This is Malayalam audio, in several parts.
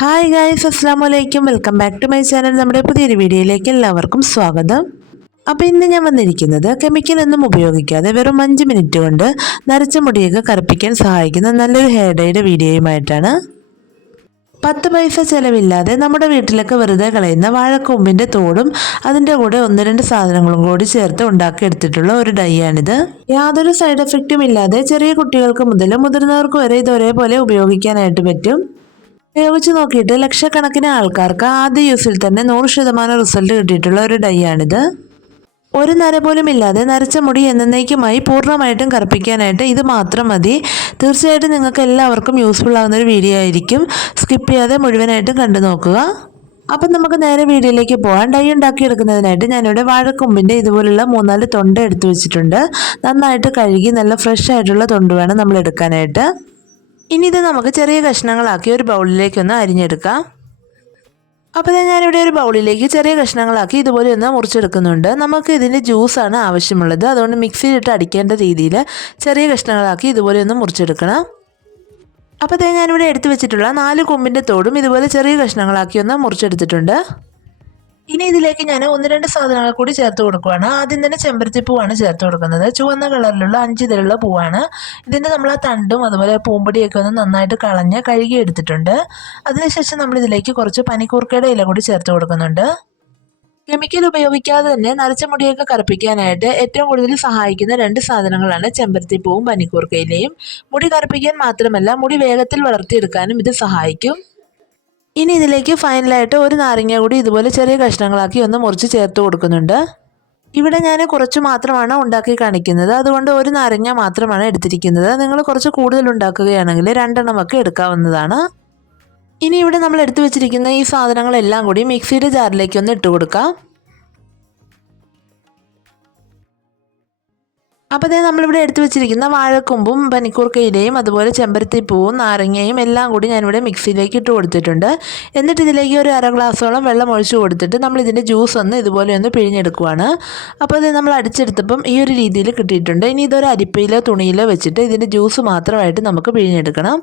ഹായ് ഗായ്സ് അസ്സാം വലൈക്കും welcome back to my channel നമ്മുടെ പുതിയൊരു വീഡിയോയിലേക്ക് എല്ലാവർക്കും സ്വാഗതം. അപ്പോൾ ഇന്ന് ഞാൻ വന്നിരിക്കുന്നത് കെമിക്കൽ ഒന്നും ഉപയോഗിക്കാതെ വെറും അഞ്ച് മിനിറ്റ് കൊണ്ട് നരച്ച മുടിയൊക്കെ കറുപ്പിക്കാൻ സഹായിക്കുന്ന നല്ലൊരു ഹെയർ ഡൈയുടെ വീഡിയോയുമായിട്ടാണ്. പത്ത് പൈസ ചിലവില്ലാതെ നമ്മുടെ വീട്ടിലൊക്കെ വെറുതെ കളയുന്ന വാഴക്കൊമ്പിന്റെ തോടും അതിന്റെ കൂടെ ഒന്ന് രണ്ട് സാധനങ്ങളും കൂടി ചേർത്ത് ഉണ്ടാക്കിയെടുത്തിട്ടുള്ള ഒരു ഡൈ ആണിത്. യാതൊരു സൈഡ് എഫക്റ്റും ഇല്ലാതെ ചെറിയ കുട്ടികൾക്ക് മുതൽ മുതിർന്നവർക്ക് വരെ ഇത് ഒരേപോലെ ഉപയോഗിക്കാനായിട്ട് പറ്റും. ഉപയോഗിച്ച് നോക്കിയിട്ട് ലക്ഷക്കണക്കിന് ആൾക്കാർക്ക് ആദ്യ യൂസിൽ തന്നെ നൂറ് ശതമാനം റിസൾട്ട് കിട്ടിയിട്ടുള്ള ഒരു ഡൈ ആണിത്. ഒരു നര പോലും ഇല്ലാതെ നരച്ച മുടി എന്നേക്കുമായി പൂർണമായിട്ടും കറുപ്പിക്കാനായിട്ട് ഇത് മാത്രം മതി. തീർച്ചയായിട്ടും നിങ്ങൾക്ക് എല്ലാവർക്കും യൂസ്ഫുൾ ആകുന്ന ഒരു വീഡിയോ ആയിരിക്കും. സ്കിപ്പ് ചെയ്യാതെ മുഴുവനായിട്ടും കണ്ടു നോക്കുക. അപ്പം നമുക്ക് നേരെ വീഡിയോയിലേക്ക് പോകാം ഡൈ ഉണ്ടാക്കിയെടുക്കുന്നതിനായിട്ട് ഞാനിവിടെ വാഴക്കൊമ്പിന്റെ ഇതുപോലുള്ള മൂന്നാൽ തൊണ്ട എടുത്തു വെച്ചിട്ടുണ്ട്. നന്നായിട്ട് കഴുകി നല്ല ഫ്രഷ് ആയിട്ടുള്ള തൊണ്ട് വേണം നമ്മൾ എടുക്കാനായിട്ട്. ഇനി ഇത് നമുക്ക് ചെറിയ കഷ്ണങ്ങളാക്കി ഒരു ബൗളിലേക്ക് ഒന്ന് അരിഞ്ഞെടുക്കാം. അപ്പോൾ ഞാൻ ഞാനിവിടെ ഒരു ബൗളിലേക്ക് ചെറിയ കഷ്ണങ്ങളാക്കി ഇതുപോലെ ഒന്ന് മുറിച്ചെടുക്കുന്നുണ്ട്. നമുക്ക് ഇതിന്റെ ജ്യൂസാണ് ആവശ്യമുള്ളത്. അതുകൊണ്ട് മിക്സിയിലിട്ട് അടിക്കേണ്ട രീതിയിൽ ചെറിയ കഷ്ണങ്ങളാക്കി ഇതുപോലെ ഒന്ന് മുറിച്ചെടുക്കണം. അപ്പോൾ ഞാനിവിടെ എടുത്തു വെച്ചിട്ടുള്ള നാല് കൊമ്പിന്റെ തോടും ഇതുപോലെ ചെറിയ കഷ്ണങ്ങളാക്കി ഒന്ന് മുറിച്ചെടുത്തിട്ടുണ്ട്. ഇനി ഇതിലേക്ക് ഞാൻ ഒന്ന് രണ്ട് സാധനങ്ങൾ കൂടി ചേർത്ത് കൊടുക്കുവാണ്. ആദ്യം തന്നെ ചെമ്പരത്തി പൂവാണ് ചേർത്ത് കൊടുക്കുന്നത്. ചുവന്ന കളറിലുള്ള അഞ്ച് ഇതിലുള്ള പൂവാണ്. ഇതിന്റെ നമ്മൾ ആ തണ്ടും അതുപോലെ പൂമ്പൊടിയൊക്കെ ഒന്ന് നന്നായിട്ട് കളഞ്ഞ് കഴുകി എടുത്തിട്ടുണ്ട്. അതിനുശേഷം നമ്മൾ ഇതിലേക്ക് കുറച്ച് പനിക്കൂർക്കയുടെ ഇല കൂടി ചേർത്ത് കൊടുക്കുന്നുണ്ട്. കെമിക്കൽ ഉപയോഗിക്കാതെ തന്നെ നരച്ച മുടിയൊക്കെ കറുപ്പിക്കാനായിട്ട് ഏറ്റവും കൂടുതൽ സഹായിക്കുന്ന രണ്ട് സാധനങ്ങളാണ് ചെമ്പരത്തിപ്പൂവും പനിക്കൂർക്കയിലയും മുടി കറുപ്പിക്കാൻ മാത്രമല്ല മുടി വേഗത്തിൽ വളർത്തിയെടുക്കാനും ഇത് സഹായിക്കും. ഇനി ഇതിലേക്ക് ഫൈനലായിട്ട് ഒരു നാരങ്ങ കൂടി ഇതുപോലെ ചെറിയ കഷ്ണങ്ങളാക്കി ഒന്ന് മുറിച്ച് ചേർത്ത് കൊടുക്കുന്നുണ്ട്. ഇവിടെ ഞാൻ കുറച്ച് മാത്രമാണ് ഉണ്ടാക്കി കാണിക്കുന്നത്. അതുകൊണ്ട് ഒരു നാരങ്ങ മാത്രമാണ് എടുത്തിരിക്കുന്നത്. നിങ്ങൾ കുറച്ച് കൂടുതൽ ഉണ്ടാക്കുകയാണെങ്കിൽ രണ്ടെണ്ണമൊക്കെ എടുക്കാവുന്നതാണ്. ഇനി ഇവിടെ നമ്മൾ എടുത്തു വെച്ചിരിക്കുന്ന ഈ സാധനങ്ങളെല്ലാം കൂടി മിക്സിയുടെ ജാറിലേക്ക് ഒന്ന് ഇട്ട് കൊടുക്കാം. അപ്പോൾ അതേ നമ്മളിവിടെ എടുത്തു വെച്ചിരിക്കുന്ന വാഴക്കൊമ്പും പനിക്കൂർക്കയിലയും അതുപോലെ ചെമ്പരത്തിപ്പൂവും നാരങ്ങയും എല്ലാം കൂടി ഞാനിവിടെ മിക്സിയിലേക്ക് ഇട്ട് കൊടുത്തിട്ടുണ്ട്. എന്നിട്ട് ഇതിലേക്ക് ഒരു അര ഗ്ലാസ്സോളം വെള്ളം ഒഴിച്ചു കൊടുത്തിട്ട് നമ്മൾ ഇതിന്റെ ജ്യൂസ് ഒന്ന് ഇതുപോലെ ഒന്ന് പിഴിഞ്ഞെടുക്കുവാണ്. അപ്പോൾ അത് നമ്മൾ അടിച്ചെടുത്തപ്പം ഈ ഒരു രീതിയിൽ കിട്ടിയിട്ടുണ്ട്. ഇനി ഇതൊരു അരിപ്പയിലോ തുണിയിലോ വെച്ചിട്ട് ഇതിന്റെ ജ്യൂസ് മാത്രമായിട്ട് നമുക്ക് പിഴിഞ്ഞെടുക്കണം.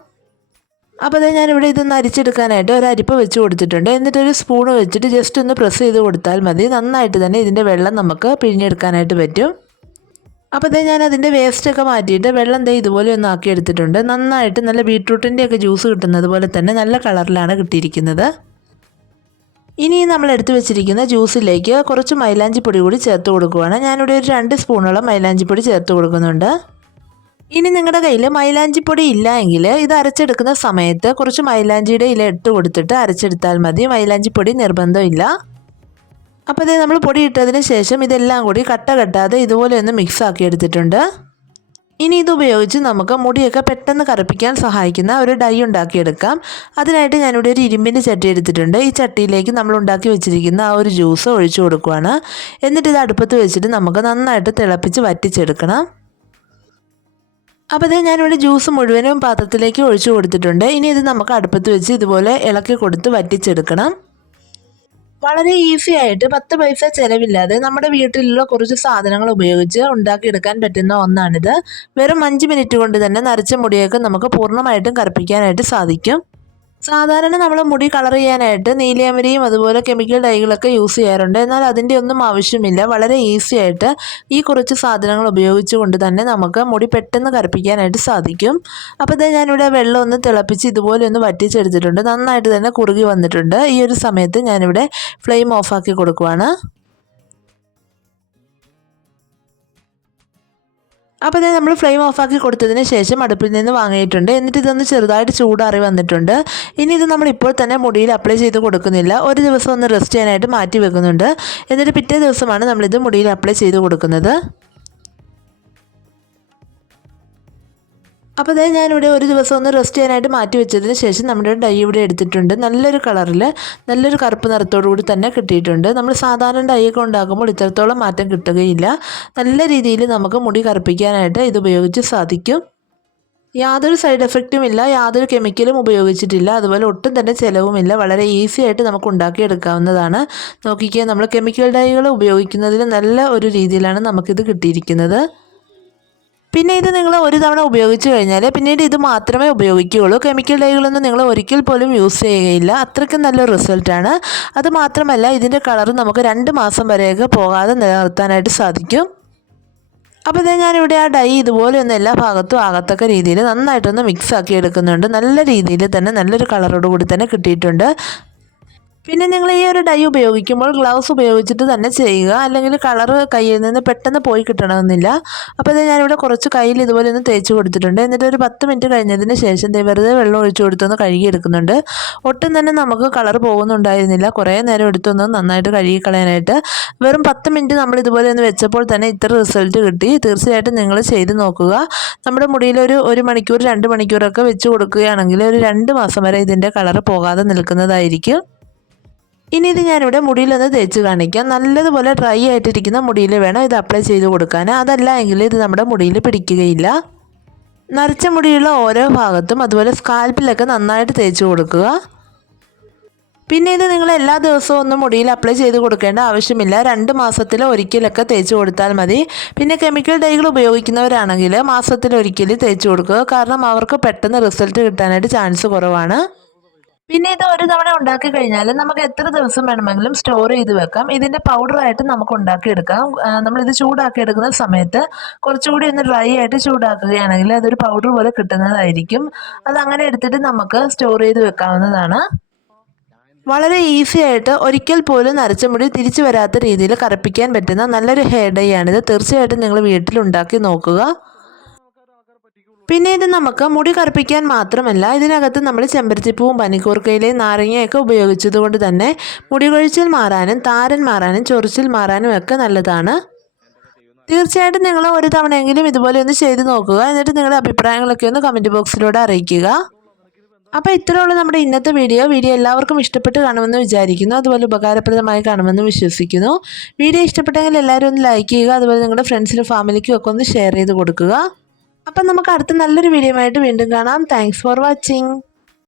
അപ്പോൾ അതേ ഞാനിവിടെ ഇതൊന്ന് അരിച്ചെടുക്കാനായിട്ട് ഒരു അരിപ്പ വെച്ച് കൊടുത്തിട്ടുണ്ട്. എന്നിട്ട് ഒരു സ്പൂൺ വെച്ചിട്ട് ജസ്റ്റ് ഒന്ന് പ്രസ് ചെയ്ത് കൊടുത്താൽ മതി. നന്നായിട്ട് തന്നെ ഇതിന്റെ വെള്ളം നമുക്ക് പിഴിഞ്ഞെടുക്കാനായിട്ട് പറ്റും. അപ്പോൾ ദേ ഞാൻ അതിന്റെ വേസ്റ്റൊക്കെ മാറ്റിയിട്ട് വെള്ളം ദേ ഇതുപോലെ ഒന്ന് ആക്കി എടുത്തിട്ടുണ്ട്. നന്നായിട്ട് നല്ല ബീട്രൂട്ടിന്റെ ഒക്കെ ജ്യൂസ് കിട്ടുന്നത് പോലെ തന്നെ നല്ല കളറിലാണ് കിട്ടിയിരിക്കുന്നത്. ഇനി നമ്മൾ എടുത്തു വെച്ചിരിക്കുന്ന ജ്യൂസിലേക്ക് കുറച്ച് മൈലാഞ്ചിപ്പൊടി കൂടി ചേർത്ത് കൊടുക്കുകയാണ് ഞാനിവിടെ ഒരു രണ്ട് സ്പൂണോളം മൈലാഞ്ചിപ്പൊടി ചേർത്ത് കൊടുക്കുന്നുണ്ട്. ഇനി നിങ്ങളുടെ കയ്യിൽ മൈലാഞ്ചിപ്പൊടി ഇല്ല എങ്കിൽ ഇത് അരച്ചെടുക്കുന്ന സമയത്ത് കുറച്ച് മൈലാഞ്ചിയുടെ ഇല ഇട്ട് കൊടുത്തിട്ട് അരച്ചെടുത്താൽ മതി. മൈലാഞ്ചിപ്പൊടി നിർബന്ധമില്ല. അപ്പോൾ ഇത് നമ്മൾ പൊടി ഇട്ടതിന് ശേഷം ഇതെല്ലാം കൂടി കട്ട കെട്ടാതെ ഇതുപോലെ ഒന്ന് മിക്സ് ആക്കി എടുത്തിട്ടുണ്ട്. ഇനി ഇത് ഉപയോഗിച്ച് നമുക്ക് മുടിയൊക്കെ പെട്ടെന്ന് കറുപ്പിക്കാൻ സഹായിക്കുന്ന ഒരു ഡൈ ഉണ്ടാക്കിയെടുക്കാം. അതിനായിട്ട് ഞാനിവിടെ ഒരു ഇരുമ്പിന്റെ ചട്ടി എടുത്തിട്ടുണ്ട്. ഈ ചട്ടിയിലേക്ക് നമ്മൾ ഉണ്ടാക്കി വെച്ചിരിക്കുന്ന ആ ഒരു ജ്യൂസ് ഒഴിച്ചു കൊടുക്കുകയാണ് എന്നിട്ട് ഇത് അടുപ്പത്ത് വെച്ചിട്ട് നമുക്ക് നന്നായിട്ട് തിളപ്പിച്ച് വറ്റിച്ചെടുക്കണം. അപ്പോൾ ഇത് ഞാനിവിടെ ജ്യൂസ് മുഴുവനും പാത്രത്തിലേക്ക് ഒഴിച്ചു കൊടുത്തിട്ടുണ്ട്. ഇനി ഇത് നമുക്ക് അടുപ്പത്ത് വെച്ച് ഇതുപോലെ ഇളക്കി കൊടുത്ത് വറ്റിച്ചെടുക്കണം. വളരെ ഈസി ആയിട്ട് പത്ത് പൈസ ചെലവില്ലാതെ നമ്മുടെ വീട്ടിലുള്ള കുറച്ച് സാധനങ്ങൾ ഉപയോഗിച്ച് ഉണ്ടാക്കിയെടുക്കാൻ പറ്റുന്ന ഒന്നാണിത്. വെറും അഞ്ച് മിനിറ്റ് കൊണ്ട് തന്നെ നരച്ച മുടിയൊക്കെ നമുക്ക് പൂർണമായിട്ടും കറുപ്പിക്കാനായിട്ട് സാധിക്കും. സാധാരണ നമ്മൾ മുടി കളർ ചെയ്യാനായിട്ട് നീലിയമരിയും അതുപോലെ കെമിക്കൽ ഡൈകളൊക്കെ യൂസ് ചെയ്യാറുണ്ട്. എന്നാൽ അതിന്റെ ഒന്നും ആവശ്യമില്ല. വളരെ ഈസി ആയിട്ട് ഈ കുറച്ച് സാധനങ്ങൾ ഉപയോഗിച്ചുകൊണ്ട് തന്നെ നമുക്ക് മുടി പെട്ടെന്ന് കറുപ്പിക്കാനായിട്ട് സാധിക്കും. അപ്പോൾ ഇതേ ഞാനിവിടെ വെള്ളം ഒന്ന് തിളപ്പിച്ച് ഇതുപോലെ ഒന്ന് വറ്റിച്ചെടുത്തിട്ടുണ്ട്. നന്നായിട്ട് തന്നെ കുറുകി വന്നിട്ടുണ്ട്. ഈ ഒരു സമയത്ത് ഞാനിവിടെ ഫ്ലെയിം ഓഫാക്കി കൊടുക്കുവാണ്. അപ്പോൾ ഇത് നമ്മൾ ഫ്ലെയിം ഓഫാക്കി കൊടുത്തതിന് ശേഷം അടുപ്പിൽ നിന്ന് വാങ്ങിയിട്ടുണ്ട്. എന്നിട്ട് ഇതൊന്ന് ചെറുതായിട്ട് ചൂടാറി വന്നിട്ടുണ്ട്. ഇനി ഇത് നമ്മൾ ഇപ്പോൾ തന്നെ മുടിയിൽ അപ്ലൈ ചെയ്ത് കൊടുക്കുന്നില്ല. ഒരു ദിവസം ഒന്ന് റെസ്റ്റ് ചെയ്യാനായിട്ട് മാറ്റി വെക്കുന്നുണ്ട്. എന്നിട്ട് പിറ്റേ ദിവസമാണ് നമ്മളിത് മുടിയിൽ അപ്ലൈ ചെയ്ത് കൊടുക്കുന്നത്. അപ്പോൾ അതായത് ഞാനിവിടെ ഒരു ദിവസം ഒന്ന് റെസ്റ്റ് ചെയ്യാനായിട്ട് മാറ്റി വെച്ചതിന് ശേഷം നമ്മുടെ ഡൈ ഇവിടെ എടുത്തിട്ടുണ്ട്. നല്ലൊരു കളറിൽ നല്ലൊരു കറുപ്പ് നിറത്തോടു കൂടി തന്നെ കിട്ടിയിട്ടുണ്ട്. നമ്മൾ സാധാരണ ഡൈ ഒക്കെ ഉണ്ടാക്കുമ്പോൾ ഇത്രത്തോളം മാറ്റം കിട്ടുകയില്ല. നല്ല രീതിയിൽ നമുക്ക് മുടി കറുപ്പിക്കാനായിട്ട് ഇത് ഉപയോഗിച്ച് സാധിക്കും. യാതൊരു സൈഡ് എഫക്റ്റും ഇല്ല. യാതൊരു കെമിക്കലും ഉപയോഗിച്ചിട്ടില്ല. അതുപോലെ ഒട്ടും തന്നെ ചിലവുമില്ല വളരെ ഈസി ആയിട്ട് നമുക്ക് ഉണ്ടാക്കിയെടുക്കാവുന്നതാണ്. നോക്കിക്കുക നമ്മൾ കെമിക്കൽ ഡൈകൾ ഉപയോഗിക്കുന്നതിൽ നല്ല ഒരു രീതിയിലാണ് നമുക്കിത് കിട്ടിയിരിക്കുന്നത്. പിന്നെ ഇത് നിങ്ങൾ ഒരു തവണ ഉപയോഗിച്ച് കഴിഞ്ഞാൽ പിന്നീട് ഇത് മാത്രമേ ഉപയോഗിക്കുകയുള്ളൂ കെമിക്കൽ ഡൈകളൊന്നും നിങ്ങൾ ഒരിക്കൽ പോലും യൂസ് ചെയ്യുകയില്ല. അത്രയ്ക്കും നല്ല റിസൾട്ടാണ് അത് മാത്രമല്ല ഇതിന്റെ കളർ നമുക്ക് രണ്ട് മാസം വരെയൊക്കെ പോകാതെ നിലനിർത്താനായിട്ട് സാധിക്കും. അപ്പോൾ ഇതേ ഞാനിവിടെ ആ ഡൈ ഇതുപോലെ ഒന്ന് എല്ലാ ഭാഗത്തും ആകത്തക്ക രീതിയിൽ നന്നായിട്ടൊന്ന് മിക്സ് ആക്കി എടുക്കുന്നുണ്ട്. നല്ല രീതിയിൽ തന്നെ നല്ലൊരു കളറോട് കൂടി തന്നെ കിട്ടിയിട്ടുണ്ട്. പിന്നെ നിങ്ങൾ ഈ ഒരു ഡൈ ഉപയോഗിക്കുമ്പോൾ ഗ്ലൗസ് ഉപയോഗിച്ചിട്ട് തന്നെ ചെയ്യുക. അല്ലെങ്കിൽ കളർ കയ്യിൽ നിന്ന് പെട്ടെന്ന് പോയി കിട്ടണമെന്നില്ല. അപ്പോൾ ഇത് ഞാനിവിടെ കുറച്ച് കയ്യിൽ ഇതുപോലെ ഒന്ന് തേച്ച് കൊടുത്തിട്ടുണ്ട്. എന്നിട്ട് ഒരു പത്ത് മിനിറ്റ് കഴിഞ്ഞതിന് ശേഷം വെറുതെ വെള്ളം ഒഴിച്ചു കൊടുത്തൊന്ന് കഴുകിയെടുക്കുന്നുണ്ട് ഒട്ടും തന്നെ നമുക്ക് കളർ പോകുന്നുണ്ടായിരുന്നില്ല. കുറേ നേരം എടുത്തൊന്ന് നന്നായിട്ട് കഴുകി കളയാനായിട്ട്. വെറും പത്ത് മിനിറ്റ് നമ്മൾ ഇതുപോലെ ഒന്ന് വെച്ചപ്പോൾ തന്നെ ഇത്ര റിസൾട്ട് കിട്ടി. തീർച്ചയായിട്ടും നിങ്ങൾ ചെയ്ത് നോക്കുക. നമ്മുടെ മുടിയിൽ ഒരു ഒരു മണിക്കൂർ രണ്ട് മണിക്കൂറൊക്കെ വെച്ച് കൊടുക്കുകയാണെങ്കിൽ ഒരു രണ്ട് മാസം വരെ ഇതിന്റെ കളർ പോകാതെ നിൽക്കുന്നതായിരിക്കും. ഇനി ഇത് ഞാനിവിടെ മുടിയിലൊന്ന് തേച്ച് കാണിക്കാം. നല്ലതുപോലെ ഡ്രൈ ആയിട്ടിരിക്കുന്ന മുടിയിൽ വേണം ഇത് അപ്ലൈ ചെയ്ത് കൊടുക്കാൻ. അതല്ല എങ്കിൽ ഇത് നമ്മുടെ മുടിയിൽ പിടിക്കുകയില്ല. നരച്ച മുടിയുള്ള ഓരോ ഭാഗത്തും അതുപോലെ സ്കാൽപ്പിലൊക്കെ നന്നായിട്ട് തേച്ച് കൊടുക്കുക. പിന്നെ ഇത് നിങ്ങൾ എല്ലാ ദിവസവും ഒന്നും മുടിയിൽ അപ്ലൈ ചെയ്ത് കൊടുക്കേണ്ട ആവശ്യമില്ല. രണ്ട് മാസത്തിൽ ഒരിക്കലൊക്കെ തേച്ച് കൊടുത്താൽ മതി. പിന്നെ കെമിക്കൽ ഡൈകൾ ഉപയോഗിക്കുന്നവരാണെങ്കിൽ മാസത്തിൽ ഒരിക്കൽ തേച്ച് കൊടുക്കുക. കാരണം അവർക്ക് പെട്ടെന്ന് റിസൾട്ട് കിട്ടാനായിട്ട് ചാൻസ് കുറവാണ്. പിന്നെ ഇത് ഒരു തവണ ഉണ്ടാക്കി കഴിഞ്ഞാൽ നമുക്ക് എത്ര ദിവസം വേണമെങ്കിലും സ്റ്റോർ ചെയ്ത് വെക്കാം. ഇതിന്റെ പൗഡറായിട്ട് നമുക്ക് ഉണ്ടാക്കിയെടുക്കാം. നമ്മൾ ഇത് ചൂടാക്കി എടുക്കുന്ന സമയത്ത് കുറച്ചുകൂടി ഒന്ന് ഡ്രൈ ആയിട്ട് ചൂടാക്കുകയാണെങ്കിൽ അതൊരു പൗഡർ പോലെ കിട്ടുന്നതായിരിക്കും. അത് അങ്ങനെ എടുത്തിട്ട് നമുക്ക് സ്റ്റോർ ചെയ്ത് വെക്കാവുന്നതാണ്. വളരെ ഈസി ആയിട്ട് ഒരിക്കൽ പോലും നരച്ച മുടി തിരിച്ചു വരാത്ത രീതിയിൽ കറുപ്പിക്കാൻ പറ്റുന്ന നല്ലൊരു ഹെയർ ഡൈ ആണിത്. തീർച്ചയായിട്ടും നിങ്ങൾ വീട്ടിൽ ഉണ്ടാക്കി നോക്കുക. പിന്നെ ഇത് നമുക്ക് മുടി കറുപ്പിക്കാൻ മാത്രമല്ല ഇതിനകത്ത് നമ്മൾ ചെമ്പരത്തിപ്പൂവും പനിക്കൂർക്കയിലെയും നാരങ്ങയൊക്കെ ഉപയോഗിച്ചത് കൊണ്ട് തന്നെ മുടി കൊഴിച്ചിൽ മാറാനും താരൻ മാറാനും ചൊറിച്ചിൽ മാറാനും ഒക്കെ നല്ലതാണ്. തീർച്ചയായിട്ടും നിങ്ങൾ ഒരു തവണയെങ്കിലും ഇതുപോലെ ഒന്ന് ചെയ്ത് നോക്കുക. എന്നിട്ട് നിങ്ങളുടെ അഭിപ്രായങ്ങളൊക്കെ ഒന്ന് കമന്റ് ബോക്സിലൂടെ അറിയിക്കുക. അപ്പോൾ ഇത്രയുള്ള നമ്മുടെ ഇന്നത്തെ വീഡിയോ. വീഡിയോ എല്ലാവർക്കും ഇഷ്ടപ്പെട്ട് കാണുമെന്ന് വിചാരിക്കുന്നു. അതുപോലെ ഉപകാരപ്രദമായി കാണുമെന്ന് വിശ്വസിക്കുന്നു. വീഡിയോ ഇഷ്ടപ്പെട്ടെങ്കിൽ എല്ലാവരും ഒന്ന് ലൈക്ക് ചെയ്യുക. അതുപോലെ നിങ്ങളുടെ ഫ്രണ്ട്സിനും ഫാമിലിക്കും ഒക്കെ ഒന്ന് ഷെയർ ചെയ്ത് കൊടുക്കുക. അപ്പം നമുക്ക് അടുത്ത നല്ലൊരു വീഡിയോ ആയിട്ട് വീണ്ടും കാണാം. Thanks for watching